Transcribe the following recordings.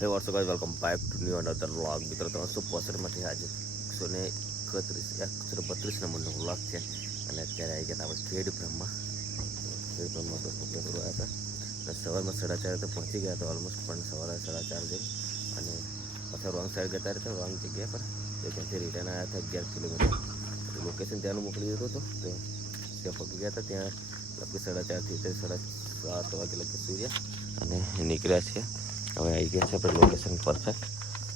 Hey, what's up guys? Welcome back to new another vlog. મિત્રો 365 માંથી આજે 132 નંબરનો વ્લોગ છે અને અત્યારે આવી ગયા આપણે ખેડ બ્રહ્મા દોસ્તો કરવા આવ્યા હતા અને સવારમાં 4:30 તો પહોંચી ગયા તો ઓલમોસ્ટ પણ સવારે 4:30 જેવું અને પાછા રોંગ સાઈડ ગયા હતા રોંગ જગ્યા પર તો ત્યાંથી રિટર્ન આવ્યા હતા 11 કિલોમીટર લોકેશન ત્યાંનું મોકલી દીધું હતું તો ત્યાં પહોંચી ગયા હતા ત્યાં લગભગ 4:30થી 7:30 વાગે લગભગ સૂર્યા અને નીકળ્યા છે હવે આવી ગયા છે આપણે લોકેશન પરફેક્ટ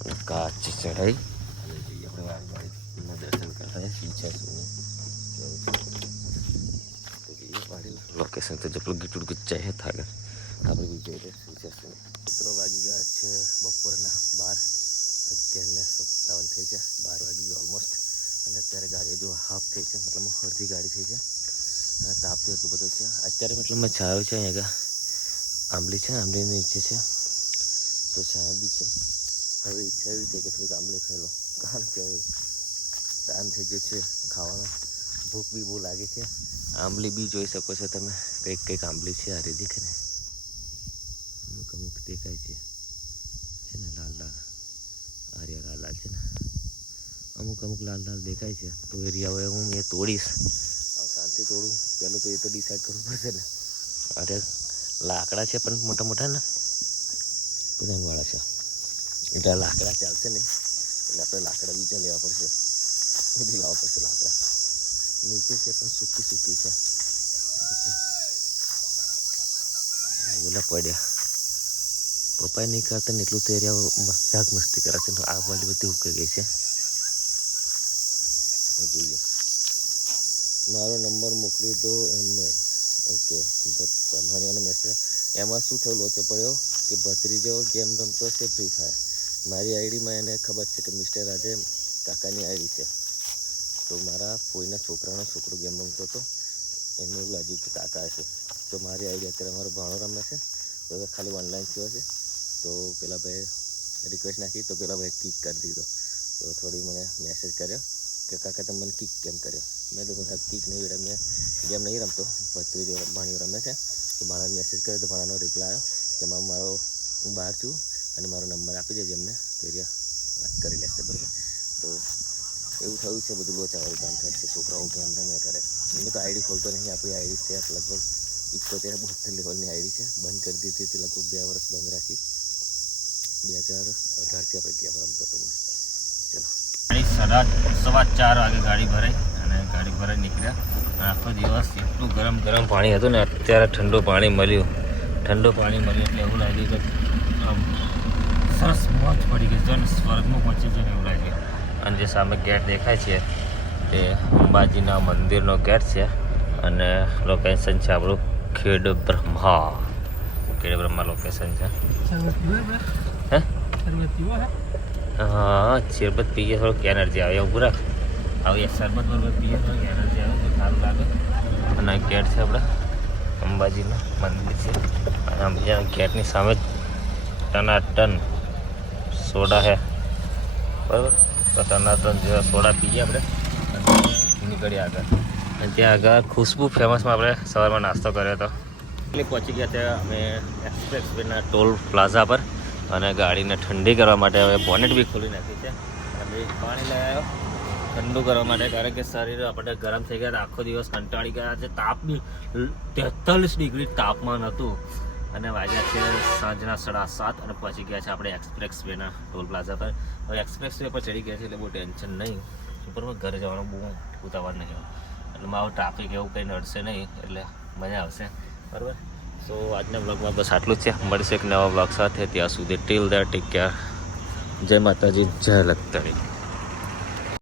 અને કાચ ચઢાઈ અને જઈએ આપણે વાડીના દર્શન કરતા ઈચ્છા વાડી લોકેશન તો જેટલું ગીટુડ ગુચ્ચાય છે આગળ આપણે બી જઈએ ઈચ્છા મિત્રો વાગી ગયા છે બપોરના 11:57 થઈ છે 12 વાગી ગયા ઓલમોસ્ટ અને અત્યારે ગાડી જો હાફ થઈ છે મતલબ અડધી ગાડી થઈ છે અને તાપ તો એટલું બધું છે અત્યારે મતલબ છાયો છે અહીંયા આંબલી છે આંબલીની નીચે છે તો છાયા બી છે હવે ઈચ્છા એવી છે કે થોડીક આંબલી ખાઈ લો કારણ કે હવે ટાઈમ થઈ ગયો છે ખાવાનો ભૂખ બી બહુ લાગે છે આંબલી બી જોઈ શકો છો તમે કંઈક આંબલી છે આ રીતે કે ને અમુક દેખાય છે ને લાલ લાલ આર્યા લાલ છે ને અમુક લાલ દેખાય છે તો એરિયા હોય હું એ તોડીશ હવે શાંતિ તોડું પહેલું તો એ તો ડિસાઈડ કરવું પડશે ને અરે લાકડા છે પણ મોટા મોટા ને વાળા છે એટલે લાકડા ચાલશે ને એટલે આપણે લાકડા બીજા લેવા પડશે બધી લાવવા પડશે લાકડા નીચે છે પણ સૂકી છે ઓલા પડ્યા પપ્પાએ નહીં કરતા ને એટલું તો એરિયા મસ્તી કરે છે આ વાળી બધી ઉકાઈ ગઈ છે જોઈએ મારો નંબર મોકલી દો એમને ઓકે ભણિયાનો મેસેજ એમાં શું થયું લોચો પડ્યો કે ભત્રીજો ગેમ રમતો છે ફ્રી ફાયર મારી આઈડીમાં એને ખબર છે કે મિસ્ટર રાજે કાકાની આઈડી છે તો મારા કોઈના છોકરાનો છોકરો ગેમ રમતો હતો એને એવું લાગ્યું કે કાકા છે તો મારી આઈડી અત્યારે અમારો ભાણો રમે છે તો ખાલી ઓનલાઈન થયો છે તો પેલા ભાઈ રિક્વેસ્ટ નાખી તો પેલા ભાઈ કિક કરી દીધો તો થોડી મને મેસેજ કર્યો કે કાકા તમે મને કિક કેમ કર્યો મેં તો કિક નહીં રમે ગેમ નહીં રમતો ભત્રીજો ભાણીઓ રમે છે તો ભાણાને મેસેજ કર્યો તો ભાણાનો રિપ્લાય આવ્યો કે હું બહાર છું અને મારો નંબર આપી દેજો એમને તો એરિયા વાત કરી લેશે બરાબર તો એવું થયું છે બધું લોચાવાળું કામ થાય છે છોકરાઓ ગેમ રમે કરે મેં તો આઈડી ખોલતો નહીં આપણી આઈડી છે લગભગ 71-72 લેવલની આઈડી છે બંધ કરી દીધી હતી લગભગ 2 વર્ષ બંધ રાખી 2018થી આપણે ગેમ રમતો હતો મેં ચલો 4:15 વાગે ગાડી ભરાઈ અને ગાડી ભરાઈ નીકળ્યા આખો દિવસ એટલું ગરમ પાણી હતું ને અત્યારે ઠંડુ પાણી મળ્યું એટલે એવું લાગ્યું કે આમ સરસ મોજ પડી ગઈ જો ને સ્વર્ગમાં પહોંચી છે ને એવું લાગ્યું અને જે સામે ગેટ દેખાય છે તે અંબાજીના મંદિરનો ગેટ છે અને લોકેશન છે આપણું ખેડ બ્રહ્મા લોકેશન છે હા શરબત પીએ થોડુંક એનર્જી આવે એવું પૂરા હવે શરબત બરબત પીએ થોડુંક એનર્જી આવે તો સારું લાગે અને ગેટ છે આપણે અંબાજીનું મંદિર છે અને અંબાજીના ગેટની સામે જ ટનાટન સોડા છે બરાબર તો ટનાટન જેવા સોડા પીએ આપણે નીકળીએ આગળ અને ત્યાં આગળ ખુશ્બુ ફેમસમાં આપણે સવારમાં નાસ્તો કર્યો હતો એટલે પહોંચી ગયા ત્યાં અમે એક્સપ્રેસ વેના ટોલ પ્લાઝા પર અને ગાડીને ઠંડી કરવા માટે હવે બોનેટ બી ખોલી નાખી છે અને પાણી લઈ આવ્યો ઠંડુ કરવા માટે કારણ કે શરીર આપણે ગરમ થઈ ગયા આખો દિવસ કંટાળી ગયા છે તાપ બી 43 ડિગ્રી તાપમાન હતું અને વાગ્યા છે સાંજના 7:30 અને પહોંચી ગયા છે આપણે એક્સપ્રેસ વેના ટોલ પ્લાઝા પર હવે એક્સપ્રેસ વે પર ચડી ગયા છે એટલે બહુ ટેન્શન નહીં ઉપરમાં ઘરે જવાનું બહુ ઉતાવળ નહીં એટલે મારું ટ્રાફિક એવું કંઈ નડશે નહીં એટલે મજા આવશે બરાબર સો આજના બ્લોગમાં બસ આટલું જ છે મળશે એક નવા બ્લોગ સાથે ત્યાં સુધી ટીલ ધેટ ટેક કેર જય માતાજી જય લખતરી